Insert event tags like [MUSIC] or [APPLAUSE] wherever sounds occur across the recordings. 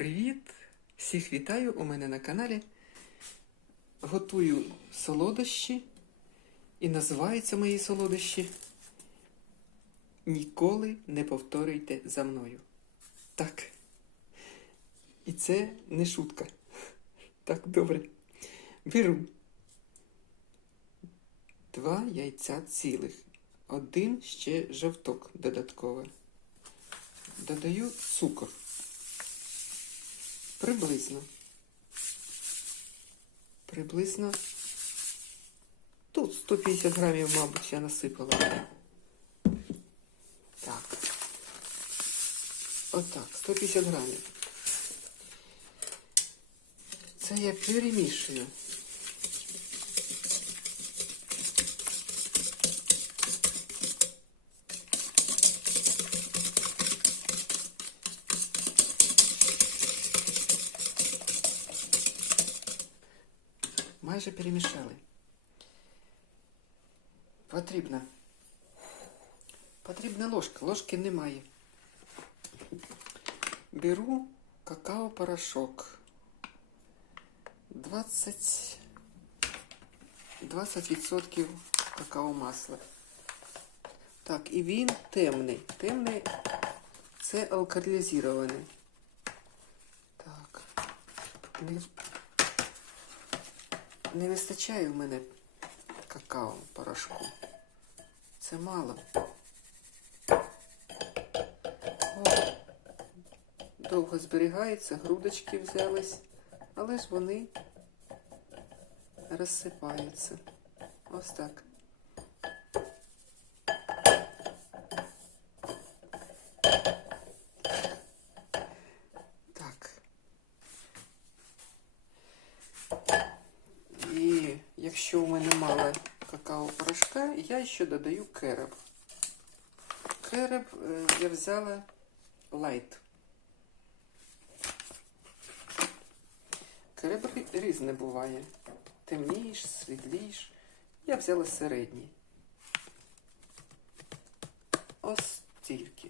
Привіт! Всіх вітаю у мене на каналі. Готую солодощі. І називаються мої солодощі. Ніколи не повторюйте за мною. Так. І це не шутка. Так, добре. Беру два яйця цілих. Один ще жовток додатковий. Додаю цукор. Приблизно. Приблизно. Тут 150 грамів, мабуть, я насипала. Так. Отак, 150 грамів. Це я перемішую. Майже перемішали. Потрібна. Потрібна ложка. Ложки немає. Беру какао-порошок. 20 20% какао масла. Так, і він темний. Темний це алкалізований. Так. Не, вистачає в мене какао порошку. Це мало. О, довго зберігається, грудочки взялись, але ж вони розсипаються. Ось. Так. І якщо у мене мало какао-порошка, я ще додаю кереп. Кереп е, я взяла лайт. Кереп рі- різне буває. Темніш, світліш. Я взяла середній. Ось тільки.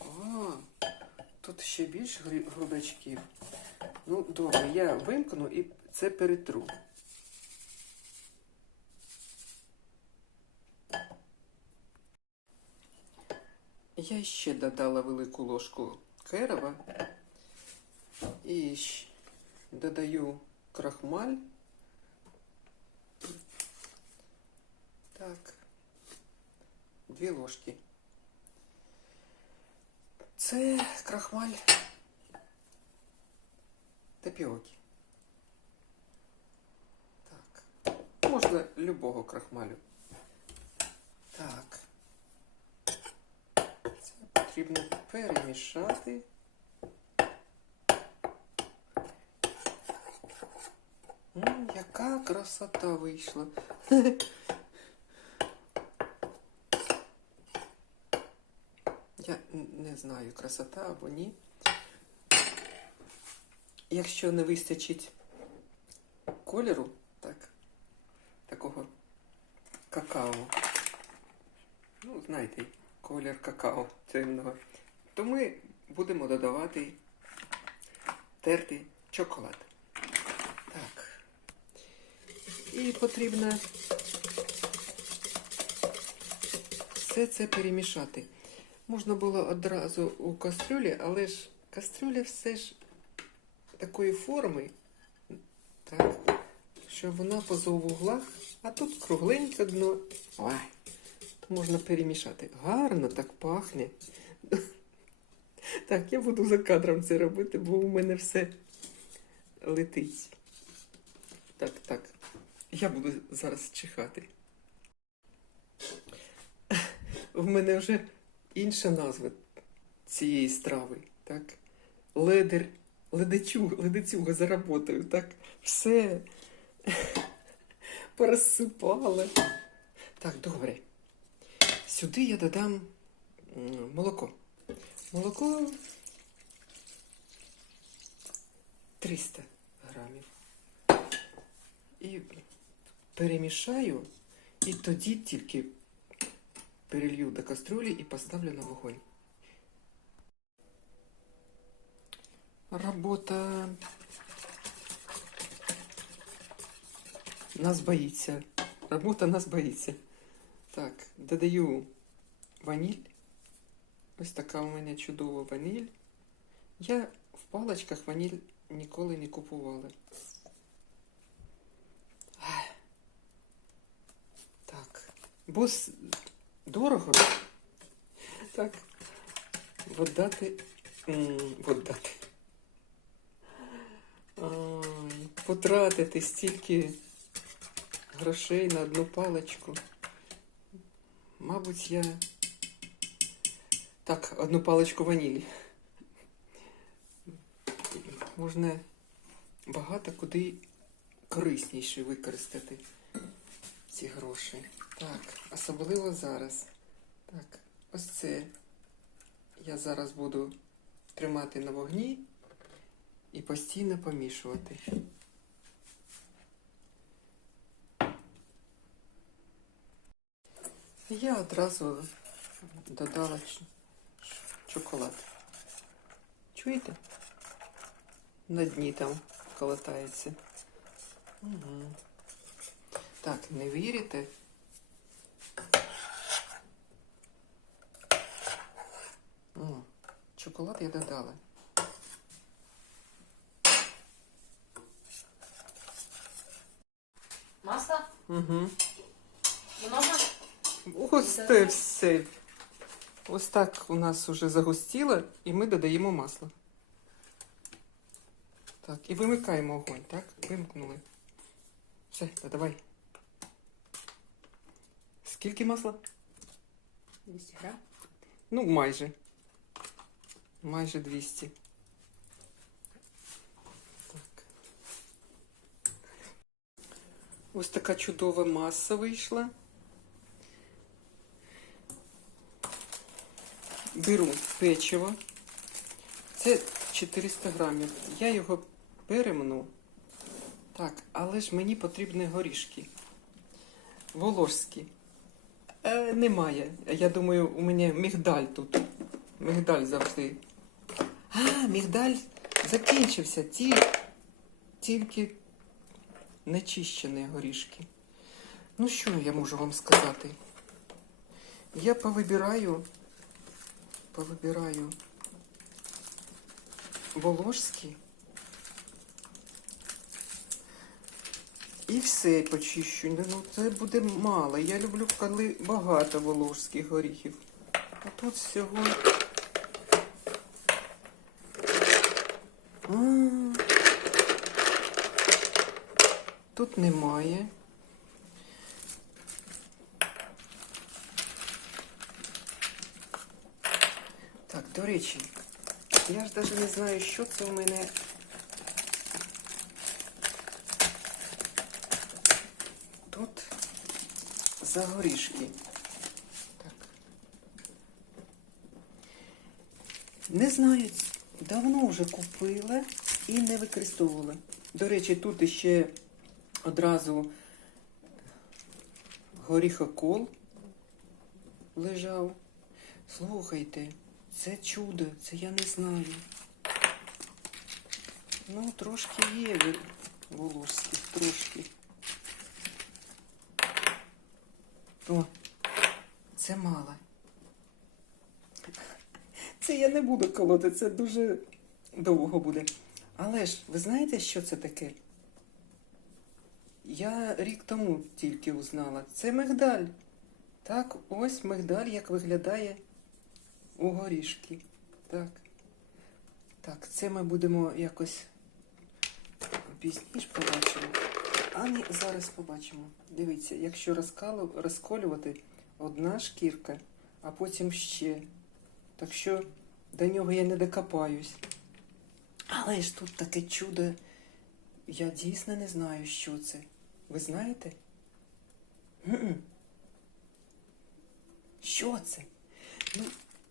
О, тут ще більше грі- грудочків. Ну, добре, я вимкну і це перетру. Я ще додала велику ложку керова і додаю крахмаль. Так, дві ложки. Це крахмаль тапіоки. Так. Можна любого крахмалю. Так. Це потрібно перемішати. М, яка красота вийшла. [LAUGHS] Я не знаю, красота або ні. Якщо не вистачить кольору, так, такого какао, ну, знаєте, колір какао темного, то ми будемо додавати тертий шоколад. Так. І потрібно все це перемішати. Можна було одразу у кастрюлі, але ж кастрюля все ж такої форми, так, що вона поза вуглах, а тут кругленьке дно. Ой, можна перемішати. Гарно так пахне. Так, я буду за кадром це робити, бо у мене все летить. Так, так. Я буду зараз чихати. В мене вже інша назва цієї страви, так? Ледер, ледачуга, ледацюга за роботою, так? Все [LAUGHS] порозсипала. Так, добре. Сюди я додам молоко. Молоко 300 грамів. І перемішаю, і тоді тільки перелью до кастрюлі і поставлю на вогонь. Робота нас боїться. Робота нас боїться. Так, додаю ваніль. Ось така у мене чудова ваніль. Я в паличках ваніль ніколи не купувала. Так. Бо дорого. Так. М, Віддати. Потратити стільки грошей на одну паличку. Мабуть, я. Так, одну паличку ванілі. Можна багато куди корисніше використати ці гроші. Так, особливо зараз. Так, ось це я зараз буду тримати на вогні і постійно помішувати. Я одразу додала чоколад. Чуєте? На дні там колотається. Угу. Так, не вірите? О, чоколад я додала. Масло? Угу. Много? Все. Ось так у нас уже загустіло, і ми додаємо масло. Так, і вимикаємо огонь, так? Вимкнули. Все, додавай. Скільки масла? 200 грам. Ну, майже. Майже 200. Ось така чудова маса вийшла. Беру печиво. Це 400 грамів. Я його перемну. Так, але ж мені потрібні горішки. Волошські. Е, немає. Я думаю, у мене мігдаль тут. Мігдаль завжди. А, мігдаль закінчився. Ті, тільки нечищені горішки. Ну, що я можу вам сказати? Я повибираю, повибираю волошські. І все почищу. Ну, це буде мало. Я люблю, коли багато волошських горіхів. А тут всього. А, Тут немає. Так, до речі, я ж навіть не знаю, що це у мене. Тут за горішки. Так. Не знаю, давно вже купила і не використовувала. До речі, тут іще одразу горіхокол лежав. Слухайте, це чудо, це я не знаю. Ну, трошки є від трошки. О, це мало. Це я не буду колоти, це дуже довго буде. Але ж, ви знаєте, що це таке? Я рік тому тільки узнала. Це мигдаль. Так, ось мигдаль, як виглядає у горішки. Так. Так, це ми будемо якось пізніше побачимо. А не зараз побачимо. Дивіться, якщо розколювати одна шкірка, а потім ще. Так що до нього я не докопаюсь. Але ж тут таке чудо. Я дійсно не знаю, що це. Ви знаєте? М-м. Що це? Ну,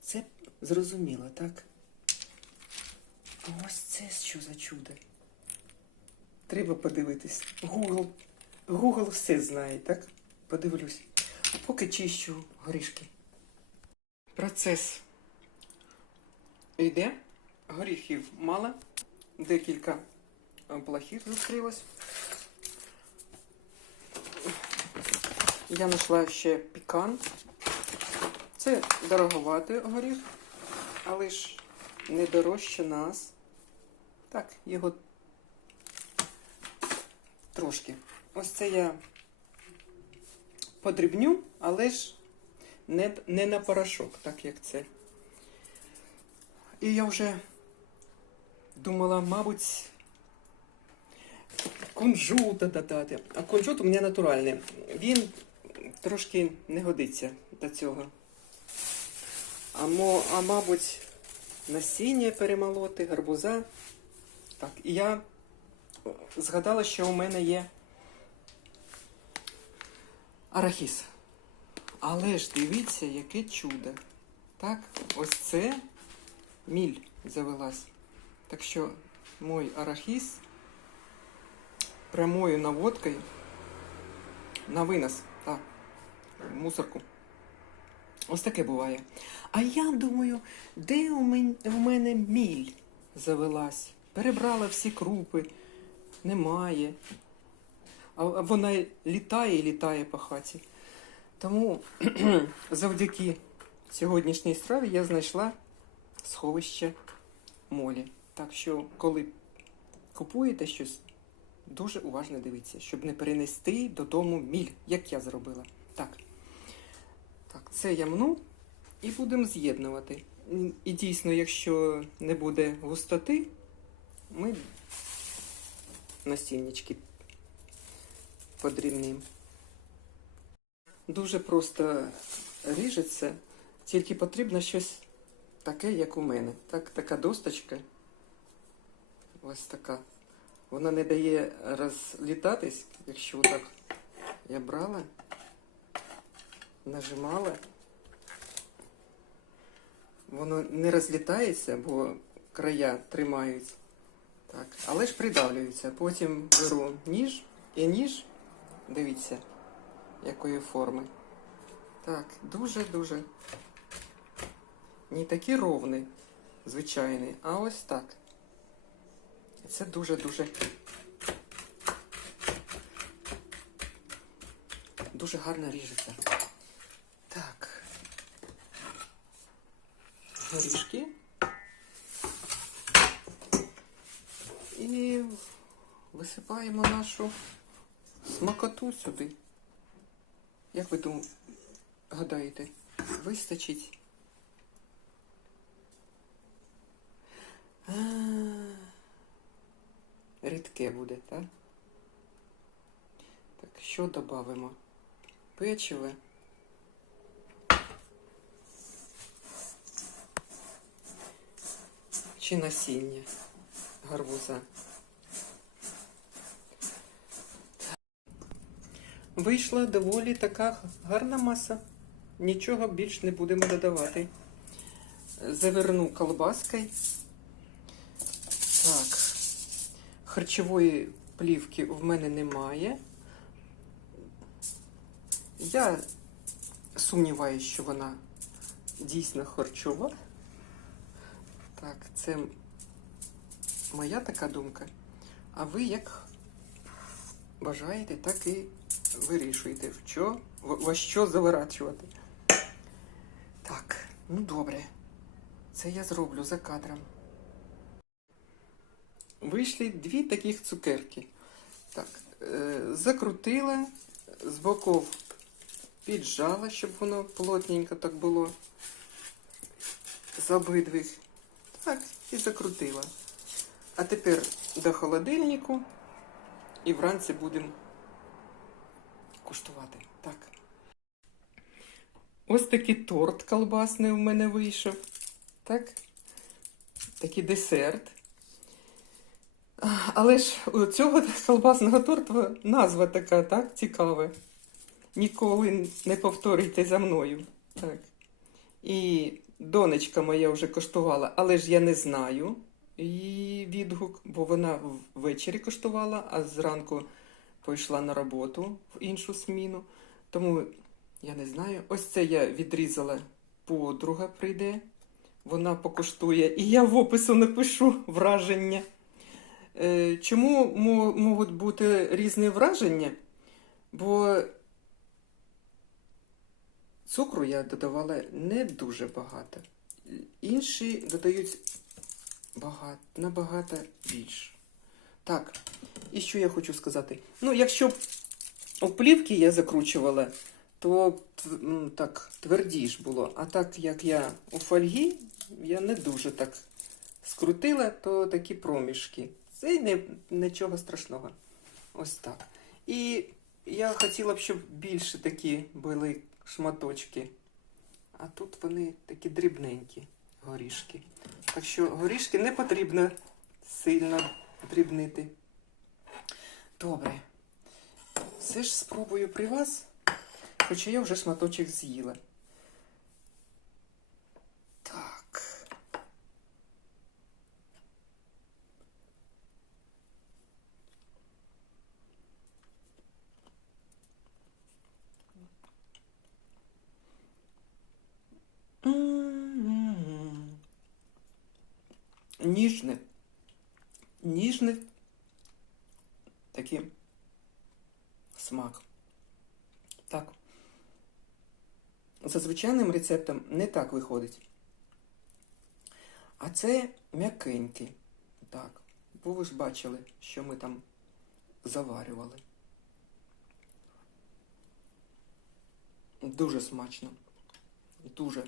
це зрозуміло, так? Ось це що за чудо? Треба подивитись. Google. Google все знає, так? Подивлюсь. А поки чищу горішки. процес йде. Горіхів мало, декілька плохих зустрілось. Я знайшла ще пікан. Це дороговатий горіх, але ж не дорожче нас. Так, його трошки. Ось це я подрібню, але ж не, не на порошок, так як це. І я вже думала, мабуть, кунжута додати. А кунжут у мене натуральний. Він трошки не годиться до цього. А, а мабуть, насіння перемолоти, гарбуза. Так, і я згадала, що у мене є арахіс. Але ж дивіться, яке чудо. Так, ось це міль завелась. Так що мой арахіс прямою наводкою на винос. Так, в мусорку. Ось таке буває. А я думаю, де у мен- у мене міль завелась? Перебрала всі крупи, немає. А вона літає і літає по хаті. Тому [CLEARS THROAT] завдяки сьогоднішній страві я знайшла сховище молі. Так що, коли купуєте щось, дуже уважно дивіться, щоб не перенести додому міль, як я зробила. Так. Так, це я мну і будемо з'єднувати. І- дійсно, якщо не буде густоти, ми настільнички подрібним. Дуже просто ріжеться, тільки потрібно щось таке, як у мене. Так, така досточка. Ось така. Вона не дає розлітатись, якщо так я брала, нажимала. Воно не розлітається, бо края тримають. Так, але ж придавлюється. Потім беру ніж і ніж, дивіться, якої форми. Так, дуже-дуже. Не такий ровний, звичайний, а ось так. І це дуже-дуже. Дуже гарно ріжеться. Так. Горішки. І висипаємо нашу смакоту сюди. Як ви думаєте, гадаєте, вистачить? Рідке буде, так? Так, що додамо? Печиве. Чи насіння гарбуза? Вийшла доволі така гарна маса. Нічого більш не будемо додавати. Заверну колбаскою. Так. Харчової плівки в мене немає. Я сумніваюся, що вона дійсно харчова. Так, це моя така думка. А ви як бажаєте, так і вирішуєте, в що, во що заворачувати. Так, ну добре. Це я зроблю за кадром. Вийшли дві таких цукерки. Так, е, закрутила, з боків піджала, щоб воно плотненько так було з обидвих. Так, і закрутила. А тепер до холодильнику і вранці будемо куштувати. Так. Ось такий торт колбасний у мене вийшов. Так. Такий десерт. Але ж у цього колбасного торту назва така, так, цікава. Ніколи не повторюйте за мною. Так. І донечка моя вже коштувала, але ж я не знаю її відгук, бо вона ввечері коштувала, а зранку пішла на роботу в іншу сміну. Тому я не знаю. Ось це я відрізала подруга прийде, вона покуштує, і я в опису напишу враження. Е, Чому можуть бути різні враження? Бо цукру я додавала не дуже багато. Інші додають багато, набагато більше. Так, і що я хочу сказати? Ну, якщо у я закручувала, то так твердіш було. А так як я у фольгі, я не дуже так скрутила, то такі проміжки. Це не, нічого страшного. Ось так. І я хотіла б, щоб більше такі були шматочки. А тут вони такі дрібненькі горішки. Так що горішки не потрібно сильно дрібнити. Добре. Все ж спробую при вас, хоча я вже шматочок з'їла. Так. М-м-м. Ніжне. Ніжне. Такий смак. Так. За звичайним рецептом не так виходить. А це м'якенький. Так. Бо ви ж бачили, що ми там заварювали. Дуже смачно. Дуже.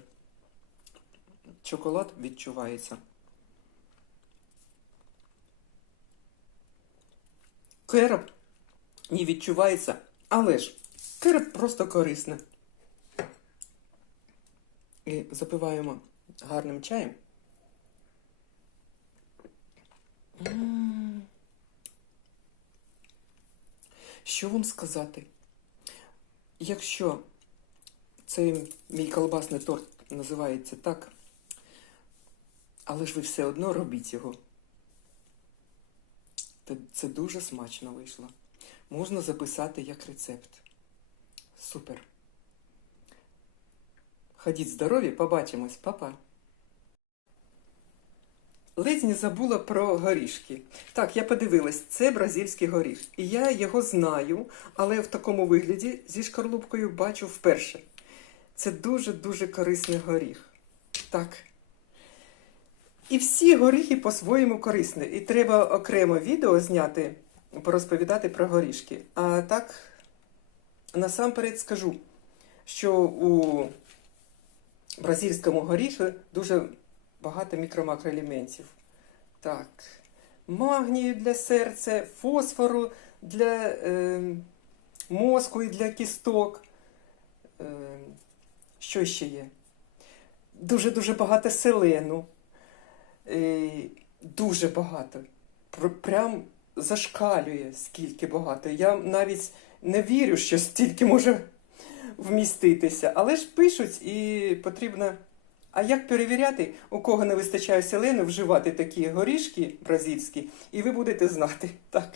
Чоколад відчувається. Кероб не відчувається, але ж кероб просто корисне. І запиваємо гарним чаєм. Що вам сказати? Якщо цей мій колбасний торт називається так, але ж ви все одно робіть його. Це дуже смачно вийшло. Можна записати як рецепт. Супер. Ходіть здорові, побачимось, Па-па. Ледь не забула про горішки. Так, я подивилась, це бразильський горіх. І я його знаю, але в такому вигляді зі шкарлупкою бачу вперше. Це дуже-дуже корисний горіх. Так. І всі горіхи по-своєму корисні. І треба окремо відео зняти, порозповідати про горішки. А так, насамперед скажу, що у бразильському горіху дуже багато мікро-макроелементів. Так, магнію для серця, фосфору для е, мозку і для кісток. Е, що ще є? Дуже-дуже багато селену. Е, дуже багато. Прям зашкалює, скільки багато. Я навіть не вірю, що стільки може вміститися. Але ж пишуть і потрібно. А як перевіряти, у кого не вистачає селену, вживати такі горішки бразильські, і ви будете знати. [LAUGHS] Так.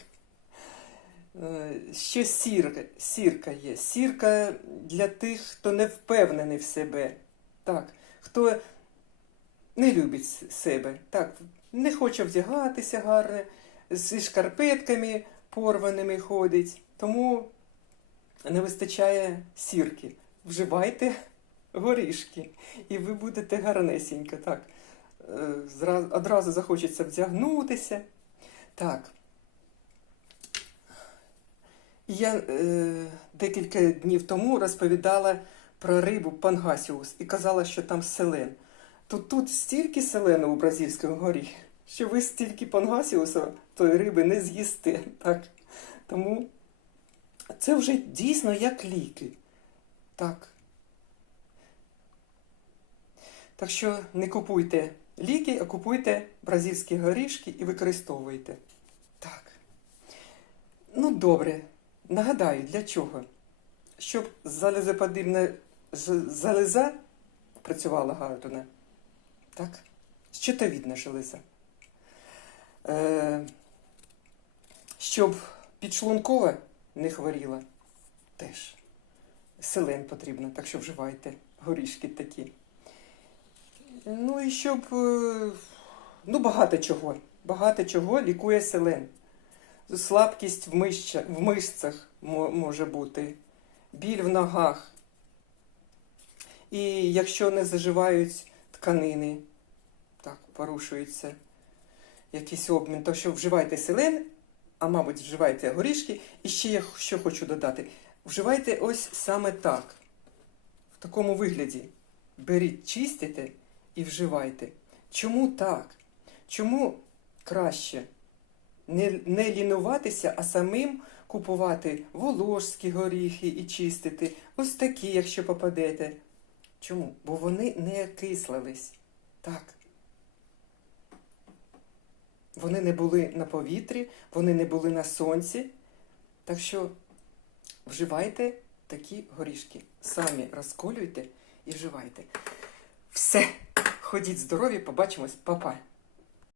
Е, Ще сірка, сірка є. Сірка для тих, хто не впевнений в себе. Так. Хто не любить себе. Так, не хоче вдягатися гарно, зі шкарпетками порваними ходить. Тому не вистачає сірки. Вживайте горішки, і ви будете гарнесенько. Так. Е, Одразу захочеться вдягнутися. Так. Я е, декілька днів тому розповідала про рибу пангасіус і казала, що там селен. То тут стільки селену у бразильському горі, що ви стільки пангасіуса тої риби не з'їсте. Так. Тому це вже дійсно як ліки. Так. Так що не купуйте ліки, а купуйте бразильські горішки і використовуйте. Так. Ну, добре. Нагадаю, для чого? Щоб залезоподібна залеза працювала гарно. Так? Щитовідна железа. Е, щоб підшлункова не хворіла. Теж. Селен потрібно, так що вживайте горішки такі. Ну і щоб. е, Ну, багато чого. Багато чого лікує селен. Слабкість в, мишця, в мишцях може бути, біль в ногах. І якщо не заживають тканини, так, порушується якийсь обмін, то що вживайте селен, а мабуть, вживайте горішки. І ще я що хочу додати: вживайте ось саме так, в такому вигляді. Беріть, чистите і вживайте. Чому так? Чому краще не, не лінуватися, а самим купувати волошські горіхи і чистити? Ось такі, якщо попадете. Чому? Бо вони не окислились. Так. Вони не були на повітрі, вони не були на сонці. Так що вживайте такі горішки. Самі розколюйте і вживайте. Все. Ходіть здорові, побачимось, Па-па.